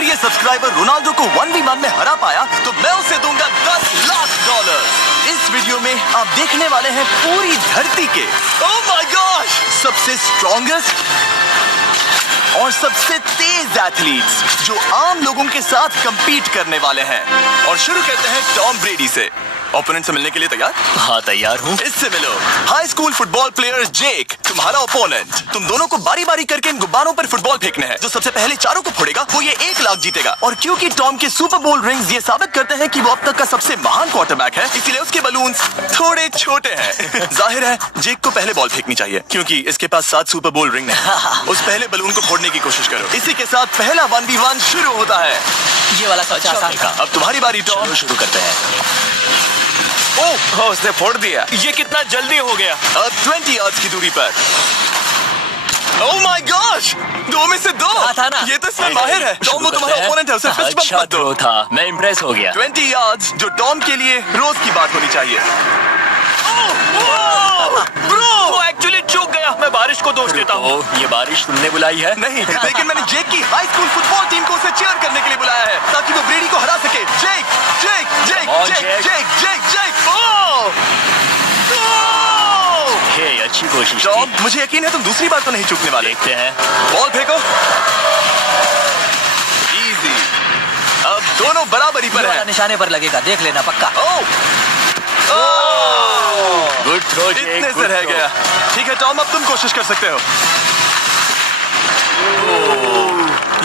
अगर ये subscriber Ronaldo को 1v1 में हरा पाया तो मैं उसे दूंगा $10 लाख। इस वीडियो में आप देखने वाले हैं पूरी धरती के ओह माय गॉश सबसे स्ट्रॉन्गेस्ट और सबसे तेज एथलीट्स जो आम लोगों के साथ compete करने वाले हैं। और शुरू करते हैं टॉम ब्रेडी से। ओपोनेंट से मिलने के लिए तैयार? हाँ तैयार हूँ। इससे मिलो। हाई स्कूल फुटबॉल प्लेयर जेक तुम्हारा ओपोनेंट। तुम दोनों को बारी बारी करके इन गुब्बारों पर फुटबॉल फेंकने हैं। जो सबसे पहले चारों को फोड़ेगा वो ये 1 लाख जीतेगा। और क्योंकि टॉम के सुपर बोल रिंग्स ये साबित करते हैं कि वो अब तक का सबसे महान क्वार्टरबैक है, इसीलिए उसके बलून्स थोड़े छोटे हैं। जाहिर है जेक को पहले बॉल फेंकनी चाहिए क्योंकि इसके पास 7 सुपर बोल रिंग है। उस पहले बलून को फोड़ने की कोशिश करो। इसी के साथ पहला 1v1 शुरू होता है। ये वाला सबसे आसान था। अब तुम्हारी बारी टॉम। शुरू करते हैं। ओह उसने फोड़ दिया। ये कितना जल्दी हो गया। अब 20 यार्ड्स की दूरी पर। ओह माय गॉश 2 में से 2 था ना? ये तो इसमें माहिर है। टॉम वो तुम्हारा ओपोनेंट है, उसे फिस्ट बम्प अच्छा मत दो। था, मैं इम्प्रेस हो गया। 20 यार्ड्स जो टॉम के लिए रोज की बात होनी चाहिए। ब्रो वो एक्चुअली चूक गया। मैं बारिश को दोष देता हूँ। ये बारिश तुमने बुलाई है? नहीं, लेकिन मैंने जेक की हाई स्कूल फुटबॉल टीम को उसे चीयर करने के लिए बुलाया है ताकि वो ब्रेडी को हरा सके। जेक जेक जेक जेक जेक जेक जेक हे अच्छी कोशिश टॉम थी। मुझे यकीन है तुम दूसरी बार तो नहीं चूकने वाले। देखते हैं। बॉल फेंको। इजी। अब दोनों बराबरी पर है। निशाने पर लगेगा, देख लेना पक्का। गुड थ्रो जेक। इतने से रह गया। ठीक है टॉम अब तुम कोशिश कर सकते हो।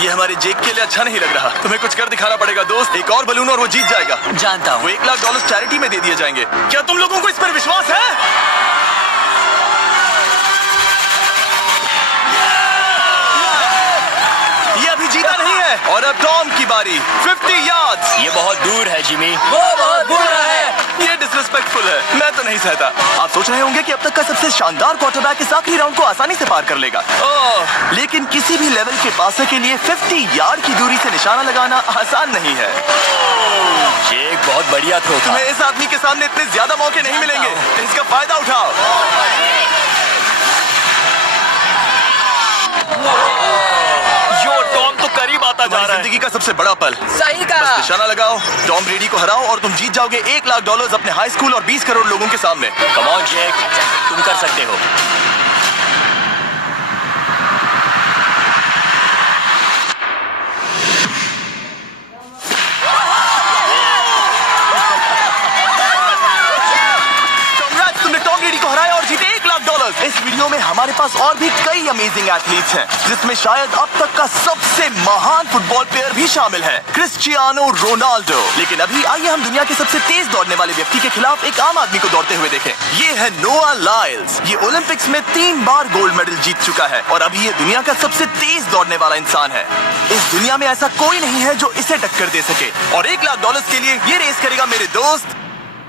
ये हमारे जेक के लिए अच्छा नहीं लग रहा। तुम्हें कुछ कर दिखाना पड़ेगा दोस्त। एक और बलून और वो जीत जाएगा। जानता हूँ। वो $1 लाख चैरिटी में दे दिए जाएंगे। क्या तुम लोगों को इस पर विश्वास है? ये अभी जीता नहीं है। और अब टॉम की बारी। 50 यार्ड्स। ये बहुत दूर है जिमी। वो बहुत बुरा है। ये डिसरिस्पेक्टफुल है। मैं तो नहीं सहता। आप सोच रहे होंगे कि अब तक का सबसे शानदार क्वार्टरबैक इस आखिरी राउंड को आसानी से पार कर लेगा। लेकिन किसी भी लेवल के पासे के लिए 50 यार्ड की दूरी से निशाना लगाना आसान नहीं है। जेक बहुत बढ़िया थ्रो था। तुम्हें इस आदमी के सामने इतने ज्यादा मौके नहीं मिलेंगे। इसका फायदा उठाओ। यो टॉम तो करीब आता जा रहा है। जिंदगी का सबसे बड़ा पल। सही बस निशाना लगाओ, टॉम ब्रेडी को हराओ और तुम जीत जाओगे $1 लाख अपने हाई स्कूल और 20 करोड़ लोगों के सामने। कम ऑन जेक, तुम कर सकते हो। Congrats, तुमने टॉम ब्रेडी को हराया और जीते $1 लाख। इस वीडियो में हमारे पास और भी कई अमेजिंग एथलीट्स हैं, जिसमें शायद अब तक का सबसे महान फुटबॉल प्लेयर भी शामिल है, क्रिस्टियानो रोनाल्डो। लेकिन अभी आइए हम दुनिया के सबसे तेज दौड़ने वाले व्यक्ति के खिलाफ एक आम आदमी को दौड़ते हुए देखें। ये है नोआ लाइल्स। ये ओलंपिक्स में 3 बार गोल्ड मेडल जीत चुका है और अभी ये दुनिया का सबसे तेज दौड़ने वाला इंसान है। इस दुनिया में ऐसा कोई नहीं है जो इसे टक्कर दे सके। और $1 लाख के लिए ये रेस करेगा मेरे दोस्त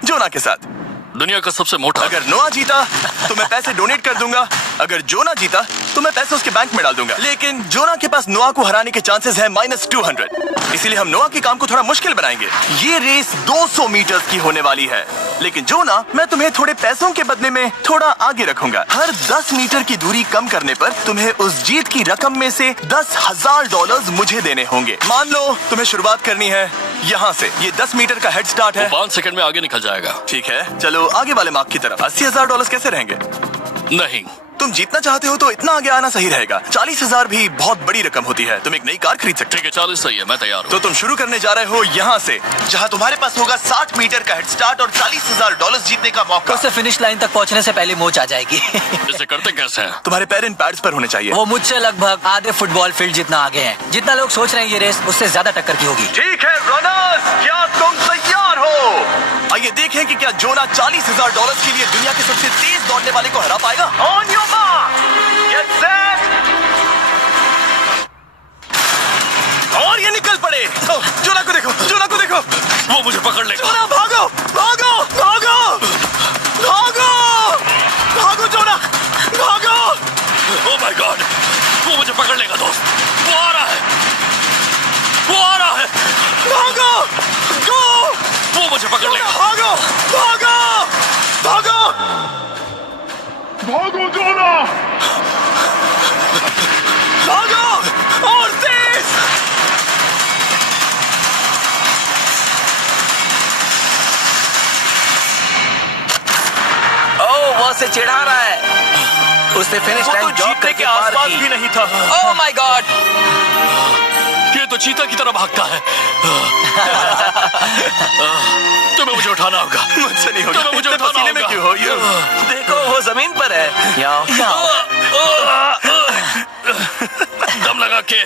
जोना के साथ। दुनिया का सबसे मोटा। अगर नोआ जीता तो मैं पैसे डोनेट कर दूंगा। अगर जोना जीता तो मैं पैसे उसके बैंक में डाल दूंगा। लेकिन जोना के पास नोआ को हराने के चांसेस है -200। इसीलिए हम नोआ के काम को थोड़ा मुश्किल बनाएंगे। ये रेस 200 मीटर की होने वाली है। लेकिन जोना, मैं तुम्हें थोड़े पैसों के बदले में थोड़ा आगे रखूंगा। हर 10 मीटर की दूरी कम करने पर तुम्हें उस जीत की रकम में से $10,000 मुझे देने होंगे। मान लो तुम्हें शुरुआत करनी है यहाँ से। ये 10 मीटर का हेड स्टार्ट है। 5 सेकंड में आगे निकल जाएगा। ठीक है, चलो आगे वाले मार्क की तरफ। $80,000 कैसे रहेंगे? नहीं, तुम जीतना चाहते हो तो इतना आगे आना सही रहेगा। 40,000 भी बहुत बड़ी रकम होती है। तुम एक नई कार खरीद सकते हो। ठीक है 40 सही है, मैं तैयार हूँ। तो तुम शुरू करने जा रहे हो यहाँ से, जहाँ तुम्हारे पास होगा 60 मीटर का हेड स्टार्ट और $40,000 जीतने का मौका। उससे फिनिश लाइन तक पहुंचने से पहले मोच आ जाएगी। इसे करते कैसे हैं? तुम्हारे पैर इन पैड्स पर होने चाहिए। वो मुझसे लगभग आधे फुटबॉल फील्ड जितना आगे हैं। जितना लोग सोच रहे हैं ये रेस उससे ज्यादा टक्कर की होगी। ठीक है रनर्स, क्या तुम तैयार हो? आइए देखें कि क्या जोना $40,000 के लिए दुनिया के सबसे तेज दौड़ने वाले को हरा पाएगा। On your mark, get set, और ये निकल पड़े। जोना को देखो, जोना को देखो। वो मुझे पकड़ लेगा। जोना भागो, भागो, भागो, भागो, भागो जोना, भागो। ओह माय गॉड, वो मुझे पकड़ लेगा दोस्त। वो आ रहा है, वो आ रहा है। भागो, गो। वो मुझे पकड़ लेगा। भागो, भागो, भागो, भागो जोना! भागो और तेज। उसे चिढ़ा रहा है। उसने फिनिश वो तो लाइन जॉब जीतने करके के पार आसपास की। भी नहीं था। Oh my God! ये तो चीता की तरह भागता है। तुम्हें मुझे उठाना होगा। मुझसे नहीं होगा। तुम्हें मुझे इतने उठाना पसीने में होगा। क्यों हो? देखो वो जमीन पर है। दम लगा के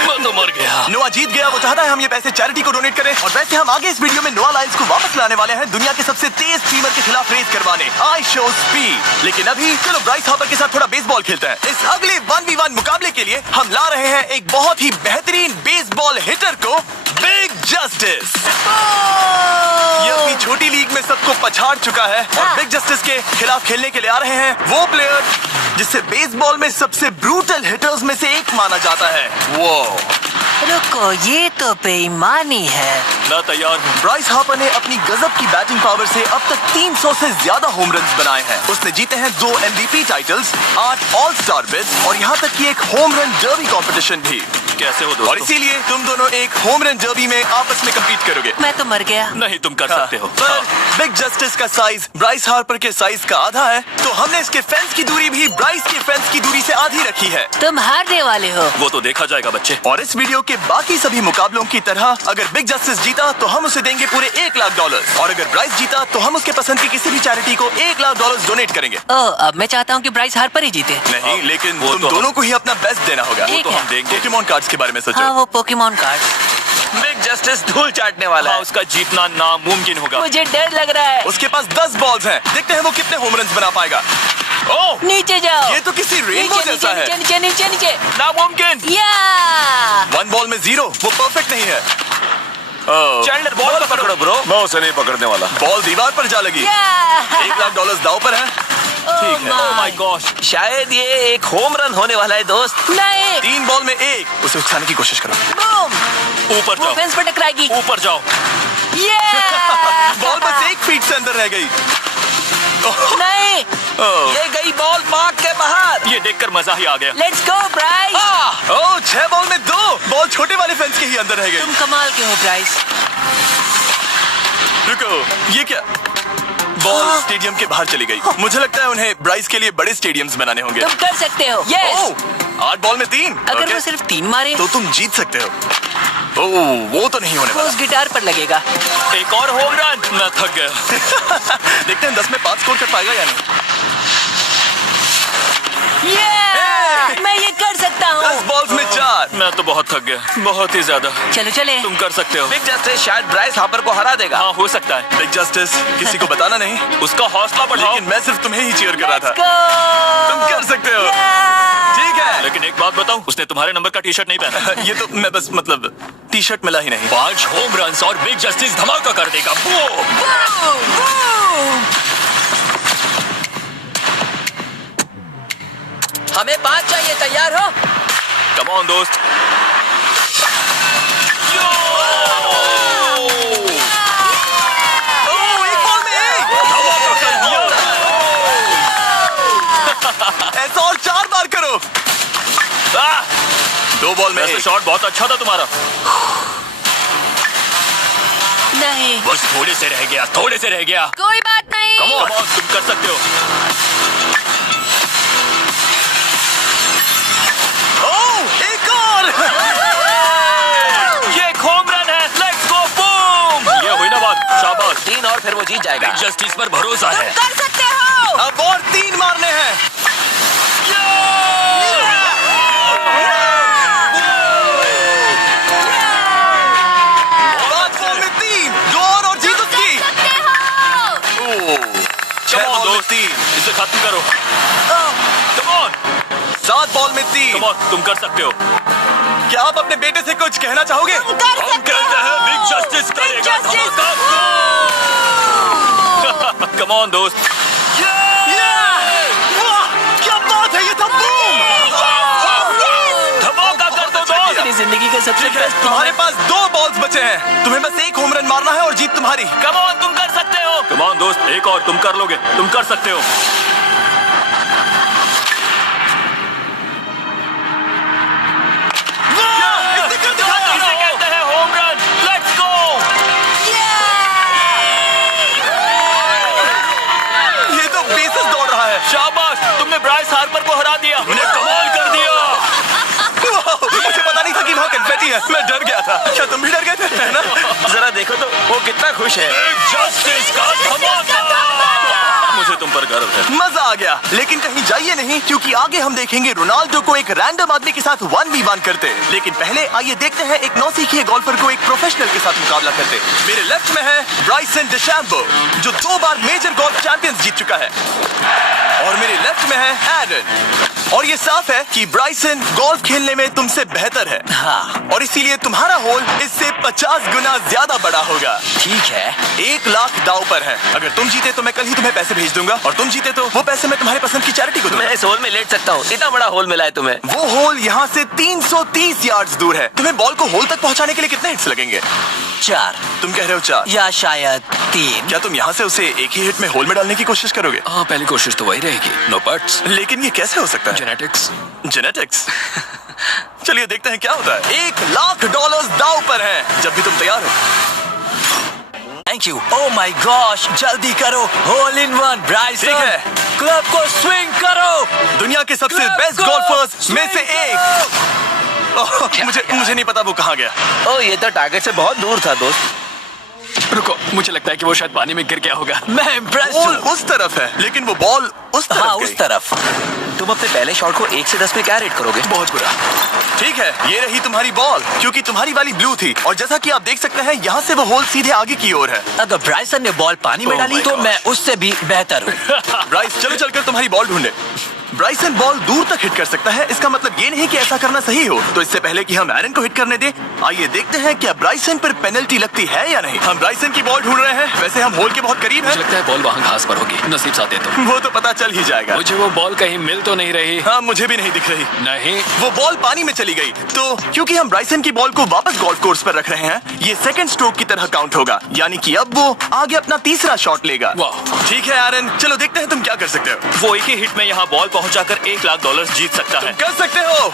मैं तो मर गया। नोआ जीत गया। वो चाहता है हम ये पैसे चैरिटी को डोनेट करें। और वैसे हम आगे इस वीडियो में नोआ लाइल्स को वापस लाने वाले हैं दुनिया के सबसे तेज स्टीमर के खिलाफ रेस करवाने। I show speed. लेकिन अभी चलो ब्राइस हार्पर के साथ थोड़ा बेसबॉल खेलते हैं। इस अगले 1v1 मुकाबले के लिए हम ला रहे हैं एक बहुत ही बेहतरीन बेसबॉल हिटर को, बिग जस्टिस। ये अपनी छोटी लीग में सबको पछाड़ चुका है और बिग जस्टिस के खिलाफ खेलने के लिए आ रहे हैं वो प्लेयर जिसे बेसबॉल में सबसे ब्रूटल हिटर्स में से एक माना जाता है। वो रुको, ये तो बेईमानी है। मैं तैयार हूँ। ब्राइस हार्पर ने अपनी गजब की बैटिंग पावर से अब तक 300 से ज्यादा होम रन्स बनाए हैं। उसने जीते हैं 2 MVP titles, 8 all star bids और यहाँ तक कि एक होम रन डर्बी कंपटीशन भी। कैसे हो और दोस्तों? इसीलिए तुम दोनों एक होम रन डर्बी में आपस में कम्पीट करोगे। मैं तो मर गया। नहीं, तुम कर सकते हो। पर बिग जस्टिस का साइज ब्राइस हार्पर के साइज का आधा है, तो हमने इसके फेंस की दूरी भी ब्राइस के फेंस की दूरी से आधी रखी है। तुम हारने वाले हो। वो तो देखा जाएगा बच्चे। और इस वीडियो के बाकी सभी मुकाबलों की तरह अगर बिग जस्टिस जीता तो हम उसे देंगे पूरे $1 लाख और अगर ब्राइस जीता तो हम उसके पसंद की किसी भी चैरिटी को $1 लाख डोनेट करेंगे। अब मैं चाहता हूँ कि ब्राइस हार्पर ही जीते। नहीं, लेकिन वो तुम तो दोनों को ही अपना बेस्ट देना होगा। ठीक तो है। हम देंगे। पोकेमॉन कार्ड्स के बारे में सोचो। हाँ, वो पोकेमॉन कार्ड। बिग जस्टिस धूल चाटने वाला हाँ, है। उसका जीतना नामुमकिन होगा। मुझे डर लग रहा है। उसके पास 10 बॉल्स हैं। देखते हैं वो कितने होम रन्स बना पाएगा। ओह, नीचे जाओ। ये तो किसी रेनबो नीचे जैसा नीचे है। नीचे नीचे नीचे। नामुमकिन। या 1 बॉल में 0, वो परफेक्ट नहीं है। चैंडलर बॉल पकड़ो ब्रो। मैं उसे नहीं पकड़ने वाला। बॉल दीवार पर जा लगी। $1 लाख दाव पर है। ठीक है। Oh my God. शायद ये एक होम रन होने वाला है दोस्त। नहीं। 3 बॉल में 1, उसे उकसाने की कोशिश करो। बूम। ऊपर वो जाओ। फेंस पर टकराएगी। ऊपर जाओ। बॉल बस 1 फीट से अंदर रह गई। नहीं। ये गई बॉल पार्क के बाहर। ये देखकर मजा ही आ गया। Let's go Bryce. Oh, 6 ball में 2, बॉल छोटे वाले फेंस के ही अंदर रह गई। तुम कमाल के हो ब्राइस। रुको, ये क्या? बॉल स्टेडियम के बाहर चली गई। मुझे लगता है उन्हें ब्राइस के लिए बड़े स्टेडियम्स बनाने होंगे। तुम कर सकते हो। यस। ओह, 8 बॉल में 3। अगर ओके, वो सिर्फ 3 मारे तो तुम जीत सकते हो। ओह, वो तो नहीं होने वो वाला। उस गिटार पर लगेगा। एक और होम रन। मैं थक गया। देखते हैं 10 में 5 स्कोर कर पाएगा या नहीं। मैं ये कर सकता 10 हूँ। बॉल्स में 4। मैं तो बहुत थक गया, बहुत ही ज्यादा। चलो चले। तुम कर सकते हो। बिग जस्टिस शायद ब्राइस हार्पर को हरा देगा। हाँ, हो सकता है। बिग जस्टिस, किसी को बताना नहीं, उसका हौसला बढ़ाओ। लेकिन मैं सिर्फ तुम्हें ही चीयर कर रहा था। Go! तुम कर सकते हो। ठीक है। लेकिन एक बात बताऊं, उसने तुम्हारे नंबर का टी शर्ट नहीं पहना। ये तो मैं बस मतलब टी शर्ट मिला ही नहीं। 5 होम रन्स और बिग जस्टिस धमाका कर देगा। हमें 5 चाहिए। तैयार हो? कम ऑन दोस्त। ओह, 1 बॉल में 1। धमाका कर दिया। ऐसा और 4 बार करो। 2 बॉल में वैसे 1। शॉट बहुत अच्छा था तुम्हारा। नहीं। बस थोड़े से रह गया, थोड़े से रह गया। कोई बात नहीं। कम ऑन, तुम कर सकते हो। ओह, एक और। ये एक होम रन है। Let's go boom. ये हुई ना बात। शाबाश। 3 और फिर वो जीत जाएगा। बिग जस्टिस पर भरोसा है। कर सकते हो। अब और 3 मारने हैं। 5 बॉल में 3, 2 और जीत उसकी। ओह, 6 Come on, बॉल में दोस्त। 3, इसे खत्म करो। कम ऑन, 7 बॉल में 3। कम ऑन, तुम कर सकते हो। क्या आप अपने बेटे से कुछ कहना चाहोगे? हम कहते हैं बिग जस्टिस करेगा धमाका। कम ऑन दोस्त। वाह, क्या बात है, ये था बूम। धमाका कर दो दोस्त। मेरी जिंदगी का सबसे ठीक है, बेस्ट तुम्हारे पास 2 बॉल्स बचे हैं। तुम्हें बस 1 होम रन मारना है और जीत तुम्हारी। कम ऑन, तुम कर सकते हो। कम ऑन दोस्त, एक और तुम कर लोगे। तुम कर सकते हो। इसने कर दिखाया। इसे कहते हैं home run. Let's go. Bryce Harper को हरा दिया। तूने कमाल कर दिया। मुझे पता नहीं था कि वहाँ कन्फेटी है। मैं डर गया था। क्या तुम भी डर गए थे, है ना? जरा देखो तो वो कितना खुश है। जस्टिस का धमाका। मुझे तुम पर गर्व है। मजा आ गया। लेकिन कहीं जाइए नहीं, क्योंकि आगे हम देखेंगे रोनाल्डो को एक रैंडम आदमी के साथ 1v1 करते। लेकिन पहले आइए देखते हैं एक नौसिखिए गोल्फर को एक प्रोफेशनल के साथ मुकाबला करते। मेरे लेफ्ट में है ब्राइसन डेशैम्बो, जो 2 बार मेजर गोल्फ चैंपियंस जीत चुका है, और मेरे लेफ्ट में है एरन। और ये साफ है कि ब्राइसन गोल्फ खेलने में तुमसे बेहतर है। हाँ, और इसीलिए तुम्हारा होल इससे 50 गुना ज्यादा बड़ा होगा। ठीक है। 1 लाख दाव पर है। अगर तुम जीते तो मैं कल ही तुम्हें पैसे भेज दूंगा, और तुम जीते तो वो पैसे मैं तुम्हारे पसंद की चैरिटी को दूंगा। मैं इस होल में लेट सकता हूँ। इतना बड़ा होल मिला है तुम्हें। वो होल यहाँ से 330 यार्ड्स दूर है। तुम्हें बॉल को होल तक पहुँचाने के लिए कितने हिट्स लगेंगे? 4 तुम कह रहे हो 4? या शायद 3। क्या तुम यहाँ से उसे एक ही हिट में होल में डालने की कोशिश करोगे? हाँ, पहली कोशिश तो वही रहेगी। No buts. लेकिन ये कैसे हो सकता है? जेनेटिक्स। जेनेटिक्स। चलिए देखते हैं क्या होता है। $1 लाख दाव पर है। जब भी तुम तैयार हो। Thank you. Oh my gosh, जल्दी करो। Hole in one Bryson. ठीक है। क्लब को स्विंग करो। दुनिया के सबसे Club बेस्ट को गोल्फर्स में से swing एक। करो। ओह, मुझे नहीं पता वो कहाँ गया। ओ, ये तो टारगेट से बहुत दूर था दोस्त। रुको, मुझे लगता है कि वो शायद पानी में गिर गया होगा। मैं इम्प्रेस्ड बॉल हूँ। उस तरफ है, लेकिन वो बॉल उस तरफ हाँ, गई। उस तरफ। तुम अपने पहले शॉट को 1 से 10 में क्या रेट करोगे? बहुत बुरा। ठीक है, ये रही तुम्हारी बॉल, क्योंकि तुम्हारी वाली ब्लू थी, और जैसा कि आप देख सकते हैं यहाँ से वो होल सीधे आगे की ओर है। अगर ब्राइसन ने बॉल पानी में Oh डाली my तो gosh. मैं उससे भी बेहतर हूँ। ब्राइस, चलो चलकर तुम्हारी बॉल ढूंढे। ब्राइसन बॉल दूर तक हिट कर सकता है। इसका मतलब ये नहीं कि ऐसा करना सही हो। तो इससे पहले कि हम एरन को हिट करने दें, आइए देखते हैं क्या ब्राइसन पर पेनल्टी लगती है या नहीं। हम ब्राइसन की बॉल ढूंढ रहे हैं। वैसे हम होल के बहुत करीब मुझे हैं। लगता है बॉल वहाँ घास पर होगी। नसीब साथ दे तो। वो तो पता चल ही जाएगा। मुझे वो बॉल कहीं मिल तो नहीं रही। हाँ, मुझे भी नहीं दिख रही। नहीं। वो बॉल पानी में चली गई। तो क्योंकि हम ब्राइसन की बॉल को वापस गोल्फ कोर्स पर रख रहे हैं, ये सेकंड स्ट्रोक की तरह काउंट होगा। यानी कि अब वो आगे अपना तीसरा शॉट लेगा। वाह। ठीक है एरन, चलो देखते हैं तुम क्या कर सकते हो। वो एक ही हिट में यहाँ बॉल पहुंचाकर $1 लाख जीत सकता है। कर सकते हो।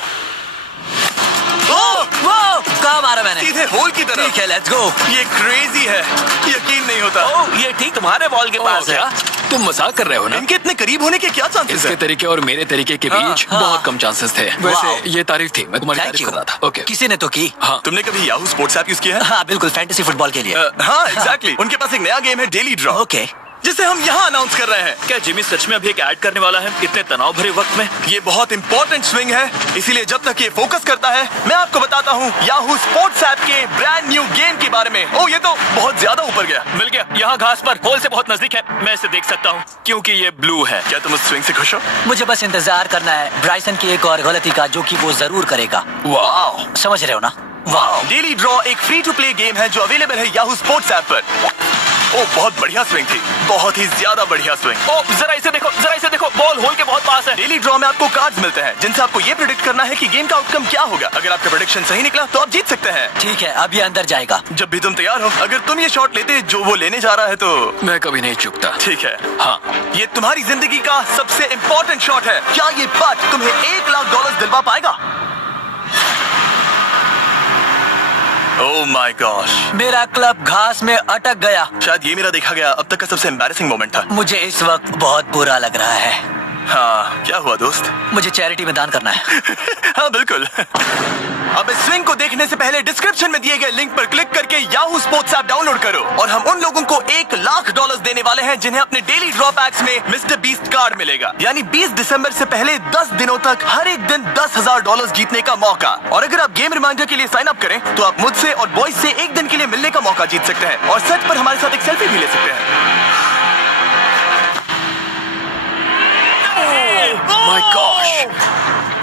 ओह, वो कहाँ मारा मैंने? सीधे होल की तरफ। ठीक है, लेट्स गो। ये क्रेजी है, यकीन नहीं होता। ओ, ये ठीक तुम्हारे बॉल के पास है। क्या? तुम मजाक कर रहे हो ना? इनके इतने करीब होने के क्या चांसेस इसके हैं? तरीके और मेरे तरीके के बीच हाँ। बहुत कम चांसेस थे। वाह। वैसे ये तारीफ थी, मैं तुम्हारी थैंक तारीफ यू। कर रहा था। ओके। किसी ने तो की। हाँ। तुमने कभी याहू स्पोर्ट्स ऐप यूज किया है? हाँ, बिल्कुल, फैंटेसी फुटबॉल के लिए। हाँ, एग्जैक्टली। उनके पास एक नया गेम है, डेली ड्रॉ, ओके। जिसे हम यहाँ अनाउंस कर रहे हैं। क्या जिमी सच में अभी एक ऐड करने वाला है इतने तनाव भरे वक्त में? ये बहुत इंपॉर्टेंट स्विंग है, इसीलिए जब तक ये फोकस करता है, मैं आपको बताता हूँ याहू स्पोर्ट्स ऐप के ब्रांड न्यू गेम के बारे में। ओह, ये तो बहुत ज्यादा ऊपर गया। मिल गया। यहाँ घास पर होल से बहुत नजदीक है। मैं इसे देख सकता हूँ क्योंकि ये ब्लू है। क्या तुम उस स्विंग से खुश हो? मुझे बस इंतजार करना है ब्राइसन की एक और गलती का, जो कि वो जरूर करेगा। वाह। समझ रहे हो ना? वाह। डेली ड्रॉ एक फ्री टू प्ले गेम है जो अवेलेबल है याहू स्पोर्ट्स ऐप पर। ओह, बहुत बढ़िया स्विंग थी, बहुत ही ज्यादा बढ़िया स्विंग। ओ, जरा इसे देखो, बॉल होल के बहुत पास है। डेली ड्रॉ में आपको कार्ड्स मिलते हैं जिनसे आपको ये प्रेडिक्ट करना है कि गेम का आउटकम क्या होगा। अगर आपका प्रेडिक्शन सही निकला तो आप जीत सकते हैं। ठीक है, अब ये अंदर जाएगा। जब भी तुम तैयार हो, अगर तुम ये शॉट लेते जो वो लेने जा रहा है तो मैं कभी नहीं चूकता। ठीक है। हाँ। ये तुम्हारी जिंदगी का सबसे इम्पोर्टेंट शॉट है। क्या ये पट तुम्हें $1 लाख दिलवा पाएगा? ओह माय गॉश, मेरा क्लब घास में अटक गया। शायद ये मेरा देखा गया अब तक का सबसे एम्बैरेसिंग मोमेंट था। मुझे इस वक्त बहुत बुरा लग रहा है। हाँ, क्या हुआ दोस्त? मुझे चैरिटी में दान करना है। हाँ, बिल्कुल। अब इस स्विंग को देखने से पहले डिस्क्रिप्शन में दिए गए लिंक पर क्लिक करके याहू स्पोर्ट्स ऐप डाउनलोड करो, और हम उन लोगों को $1 लाख देने वाले हैं जिन्हें अपने डेली ड्रॉ पैक्स में मिस्टर बीस्ट कार्ड मिलेगा। यानी 20 दिसंबर से पहले 10 दिनों तक हर एक दिन $10,000 जीतने का मौका। और अगर आप गेम रिमाइंडर के लिए साइन अप करें तो आप मुझसे और बॉयज से एक दिन के लिए मिलने का मौका जीत सकते हैं, और सेट पर हमारे साथ एक सेल्फी भी ले सकते हैं। माय गॉश,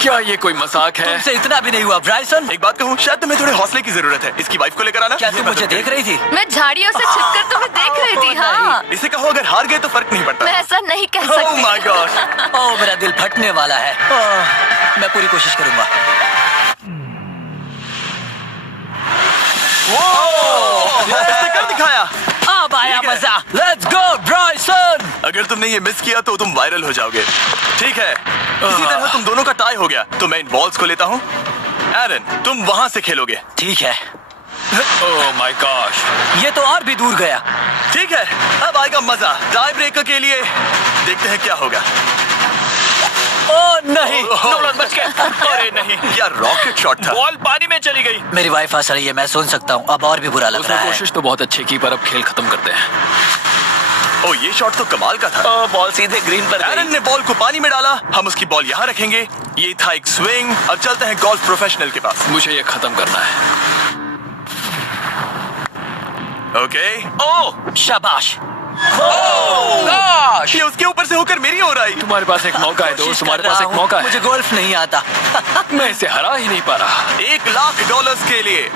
क्या ये कोई मजाक है? तुमसे इतना भी नहीं हुआ ब्राइसन। एक बात कहूँ, शायद तुम्हें थोड़े हौसले की जरूरत है। इसकी वाइफ को लेकर आना। क्या तुम मुझे देख रही थी? मैं झाड़ियों से छिपकर तुम्हें देख रही थी। हाँ, इसे कहो अगर हार गए तो फर्क नहीं पड़ता। मैं ऐसा नहीं कह ओह सकती। My gosh. ओह, मेरा दिल फटने वाला है। ओह, मैं पूरी कोशिश करूंगा। इसने कर दिखाया। अब आया ठीक है। मजा। Let's go Bryson. अगर तुमने ये मिस किया तो तुम वायरल हो जाओगे। ठीक है, इसी तरह तुम दोनों का टाई हो गया, तो मैं इन बॉल्स को लेता हूँ। एरन, तुम वहां से खेलोगे। ठीक है, ओह माय गॉश। ये तो और भी दूर गया। ठीक है, अब आएगा मजा। टाई ब्रेकर के लिए देखते हैं क्या होगा। ओ नहीं, नोलन बच गए। अरे नहीं, क्या रॉकेट शॉट था। बॉल पानी में चली गई। मेरी वाइफ हंस रही है, मैं सुन सकता हूँ। अब और भी बुरा लग उसने रहा है। कोशिश तो बहुत अच्छी की, पर अब खेल खत्म करते हैं। ओ ये शॉट तो कमाल का था। बॉल सीधे ग्रीन पर एरन गई। ने बॉल को पानी में डाला, हम उसकी बॉल यहाँ रखेंगे। ये था एक स्विंग। अब चलते हैं गोल्फ प्रोफेशनल के पास। मुझे ये खत्म करना है। ओके। ओ शाबाश। ये उसके ऊपर से होकर मेरी ओर आई। तुम्हारे पास एक मौका है दोस्त, कोशिश तुम्हारे कर पास रहा एक हूँ। मौका है। मुझे गोल्फ नहीं आता। मैं इसे हरा ही नहीं पा रहा। $1,00,000 के लिए।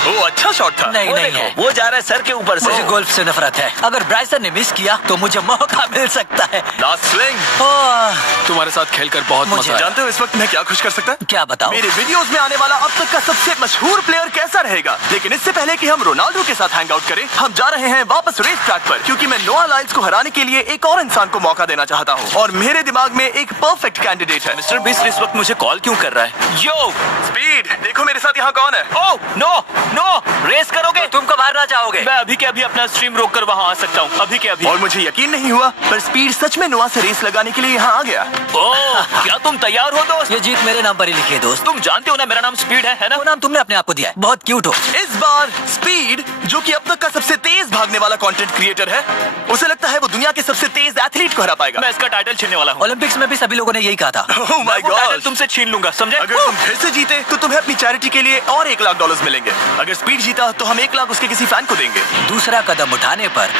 ओ अच्छा शॉट था। नहीं वो नहीं देखो, है। वो जा रहा है सर के ऊपर से। मुझे गोल्फ से नफरत है। अगर ब्राइसन ने मिस किया तो मुझे मौका मिल सकता है। Last swing. ओह, तुम्हारे साथ खेलकर बहुत मुझे मजा आया। जानते हो इस वक्त मैं क्या खुश कर सकता है? क्या बताओ? मेरे वीडियोस में आने वाला अब तक का सबसे मशहूर प्लेयर कैसा रहेगा। लेकिन इससे पहले कि हम रोनाल्डो के साथ हैंग आउट करें, हम जा रहे हैं वापस रेस ट्रैक पर, क्योंकि मैं नोआ लाइल्स को हराने के लिए एक और इंसान को मौका देना चाहता हूँ। और मेरे दिमाग में एक परफेक्ट कैंडिडेट है। मिस्टर बीस्ट इस वक्त मुझे कॉल क्यों कर रहा है? यो स्पीड, देखो मेरे साथ यहाँ कौन है। ओ नो नो, रेस करोगे? तुम कब हारना चाहोगे? मैं अभी के अभी अपना स्ट्रीम रोक कर वहाँ आ सकता हूँ, अभी के अभी। और मुझे यकीन नहीं हुआ, पर स्पीड सच में नोआ से रेस लगाने के लिए यहाँ आ गया। ओह, क्या तुम तैयार हो दोस्त? ये जीत मेरे नाम पर ही लिखी है दोस्त। तुम जानते हो ना मेरा नाम स्पीड है ना? वो नाम तुमने अपने आप को दिया है। बहुत क्यूट हो। इस बार स्पीड, जो कि अब तक का सबसे तेज भागने वाला कंटेंट क्रिएटर है, उसे लगता है वो दुनिया के सबसे तेज एथलीट को हरा पाएगा। मैं इसका टाइटल छीनने वाला हूँ। ओलंपिक्स में भी सभी लोगों ने यही कहा था। Oh my मैं वो टाइटल God! तुमसे छीन लूंगा, समझे? अगर तुम फिर से जीते तो तुम्हें अपनी चैरिटी के लिए और $1,00,000 मिलेंगे। अगर स्पीड जीता तो हम 1,00,000 उसके किसी फैन को देंगे। दूसरा कदम उठाने पर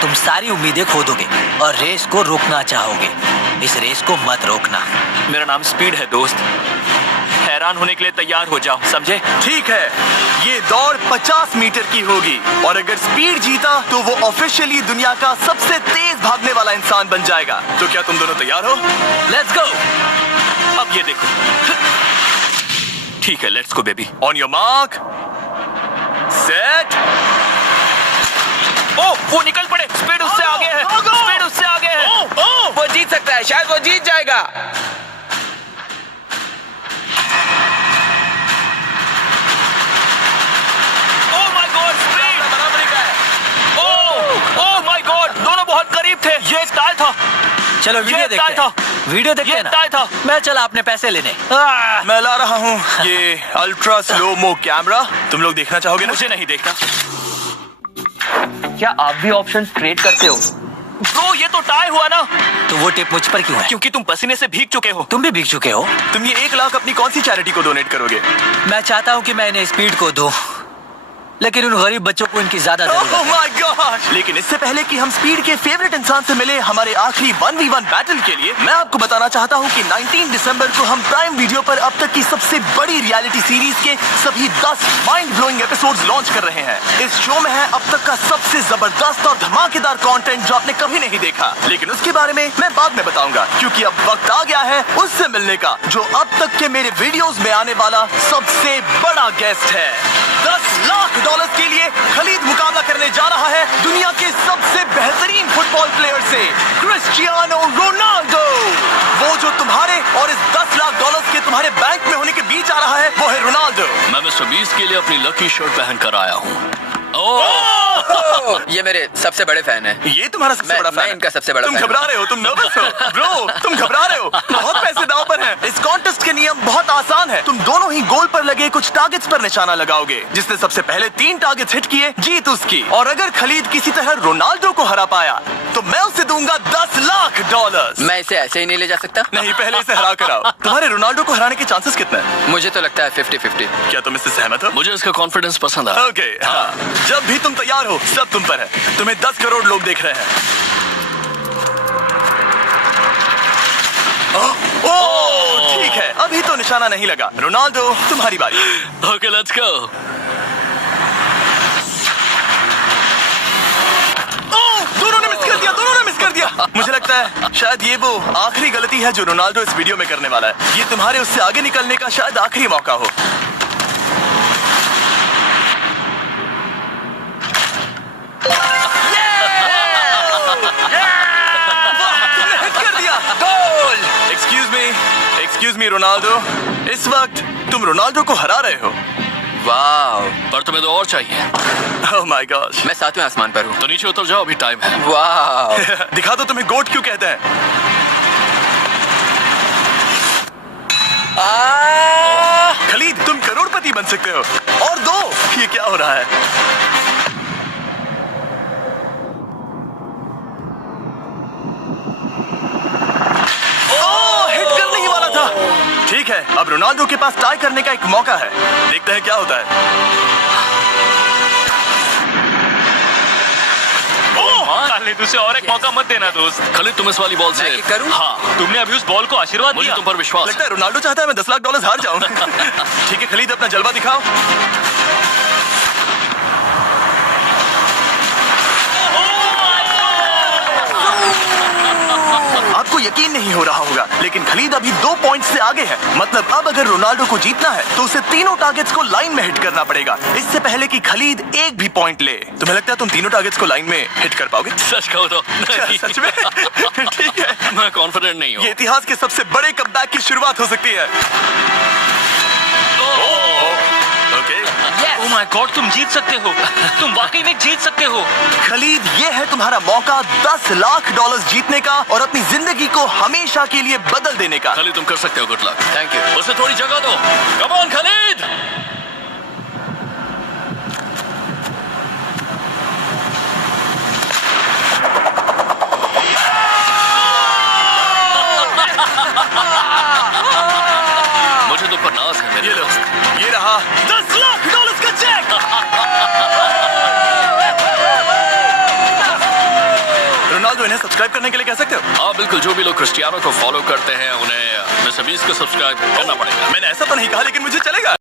तुम सारी उम्मीदें खो दोगे और रेस को रोकना चाहोगे। इस रेस को मत रोकना। मेरा नाम स्पीड है दोस्त, हैरान होने के लिए तैयार हो जाओ, समझे? ठीक है, ये दौड़ 50 मीटर की होगी और अगर स्पीड जीता तो वो ऑफिशियली दुनिया का सबसे तेज भागने वाला इंसान बन जाएगा। तो क्या तुम दोनों तैयार हो? Let's go. अब ये देखो। ठीक है, let's go baby. On your mark, set. ओ वो निकल पड़े। स्पीड उससे आगे है, स्पीड उससे आगे है। वो जीत सकता है, शायद वो जीत जाएगा। ओह माय गॉड, स्पीड बराबरी का है। ओह माय गॉड, दोनों बहुत करीब थे। ये टाई था। चलो वीडियो ये देखते टाई हैं। वीडियो देखते ये हैं ना। टाई था। मैं चला अपने पैसे लेने। मैं ला रहा हूँ ये अल्ट्रा स्लो मो कैमरा। तुम लोग देखना चाहोगे ना? मुझे नहीं देखना। क्या आप भी ऑप्शन क्रिएट करते हो? ब्रो ये तो टाई हुआ ना, तो वो टिप मुझ पर क्यों है? क्योंकि तुम पसीने से भीग चुके हो। तुम भी भीग चुके हो। तुम ये 1,00,000 अपनी कौन सी चैरिटी को डोनेट करोगे? मैं चाहता हूँ कि मैं इन्हें स्पीड को दूं, लेकिन उन गरीब बच्चों को इनकी ज्यादा जरूरत Oh है। my gosh! लेकिन इससे पहले कि हम स्पीड के फेवरेट इंसान से मिले हमारे आखिरी 1v1 बैटल के लिए, मैं आपको बताना चाहता हूँ कि 19 दिसंबर को हम प्राइम वीडियो पर अब तक की सबसे बड़ी रियलिटी सीरीज के सभी 10 माइंड ब्लोइंग एपिसोड्स लॉन्च कर रहे हैं। इस शो में है अब तक का सबसे जबरदस्त और धमाकेदार कंटेंट जो आपने कभी नहीं देखा। लेकिन उसके बारे में मैं बाद में बताऊंगा, क्योंकि अब वक्त आ गया है उससे मिलने का जो अब तक के मेरे वीडियोस में आने वाला सबसे बड़ा गेस्ट है। $10,00,000 के लिए खलीद मुकाबला करने जा रहा है दुनिया के सबसे बेहतरीन फुटबॉल प्लेयर से, क्रिस्टियानो रोनाल्डो। वो जो तुम्हारे और इस $10,00,000 के तुम्हारे बैंक में होने के बीच आ रहा है, वो है रोनाल्डो। मैं मिस्टर बीस्ट के लिए अपनी लकी शर्ट पहन कर आया हूँ। ये मेरे सबसे बड़े फैन है। ये तुम्हारा सबसे बड़ा फैन मैं है। इनका सबसे बड़ा तुम फैन घबरा रहे हो, तुम नर्वस हो ब्रो, तुम घबरा रहे हो। बहुत पैसे दांव पर हैं। इस कॉन्टेस्ट के नियम बहुत आसान है। तुम दोनों ही गोल पर लगे कुछ टारगेट्स पर निशाना लगाओगे। जिसने सबसे पहले 3 टारगेट्स हिट किए जीत उसकी। और अगर खलीद किसी तरह रोनाल्डो को हरा पाया तो मैं उसे दूंगा $10,00,000। मैं इसे ऐसे ही नहीं ले जा सकता। नहीं, पहले इसे हरा कर आओ। तुम्हारे रोनाल्डो को हराने के चांसेस कितने हैं? मुझे तो लगता है 50-50। क्या तुम इससे सहमत हो? मुझे इसका कॉन्फिडेंस पसंद आया। ओके, हाँ। जब भी तुम तैयार हो सब तुम पर है। तुम्हें 10 करोड़ लोग देख रहे हैं। ओह, ठीक है, अभी तो निशाना नहीं लगा। रोनाल्डो तुम्हारी बारी। Okay let's go. दोनों ने मिस कर दिया, दोनों ने मिस कर दिया। मुझे लगता है शायद ये वो आखिरी गलती है जो रोनाल्डो इस वीडियो में करने वाला है। ये तुम्हारे उससे आगे निकलने का शायद आखिरी मौका हो। एक्सक्यूज मी रोनाल्डो, इस वक्त तुम रोनाल्डो को हरा रहे हो। वाह, पर तुम्हें तो और चाहिए। Oh my God. मैं 7वें आसमान पर हूँ। तो नीचे उतर जाओ, अभी टाइम है। वाह, दिखा दो तुम्हें गोट क्यों कहते हैं। बन सकते हो। और 2, ये क्या हो रहा है? ओह, हिट करने ही वाला था। ठीक है, अब रोनाल्डो के पास टाई करने का एक मौका है। देखते हैं क्या होता है। खालिद, उसे और एक मौका मत देना दोस्त। खालिद, तुम इस वाली बॉल से मैं किक करूं? हाँ, तुमने अभी उस बॉल को आशीर्वाद मुझे दिया। तुम पर विश्वास लगता है। है रोनाल्डो चाहता है मैं $10 लाख हार जाऊं। ठीक है खलीद, अपना जलवा दिखाओ। आपको यकीन नहीं हो रहा होगा, लेकिन खलीद अभी 2 पॉइंट से आगे है। मतलब अब अगर रोनाल्डो को जीतना है तो उसे तीनों टारगेट्स को लाइन में हिट करना पड़ेगा, इससे पहले कि खलीद एक भी पॉइंट ले। तुम्हें लगता है तुम तीनों टारगेट्स को लाइन में हिट कर पाओगे? सच कहो तो नहीं। सच में? ठीक है, मैं कॉन्फिडेंट नहीं हूँ। ये इतिहास के सबसे बड़े कमबैक की शुरुआत हो सकती है। ओके, ओह माय गॉड, तुम जीत सकते हो। तुम वाकई में जीत सकते हो। खलीद, ये है तुम्हारा मौका $10 लाख जीतने का और अपनी जिंदगी को हमेशा के लिए बदल देने का। खालिद, तुम कर सकते हो। Good luck. Thank you. उसे थोड़ी जगह दो। Come on Khalid. मुझे तो पर नाज है मेरे ये लो, दोस्त। ये रहा $10 लाख का चेक। रोनाल्डो, इन्हें सब्सक्राइब करने के लिए कह सकते हो? हाँ बिल्कुल, जो भी लोग क्रिस्टियानो को फॉलो करते हैं उन्हें मिस्टर बीस्ट को सब्सक्राइब करना पड़ेगा। मैंने ऐसा तो नहीं कहा, लेकिन मुझे चलेगा।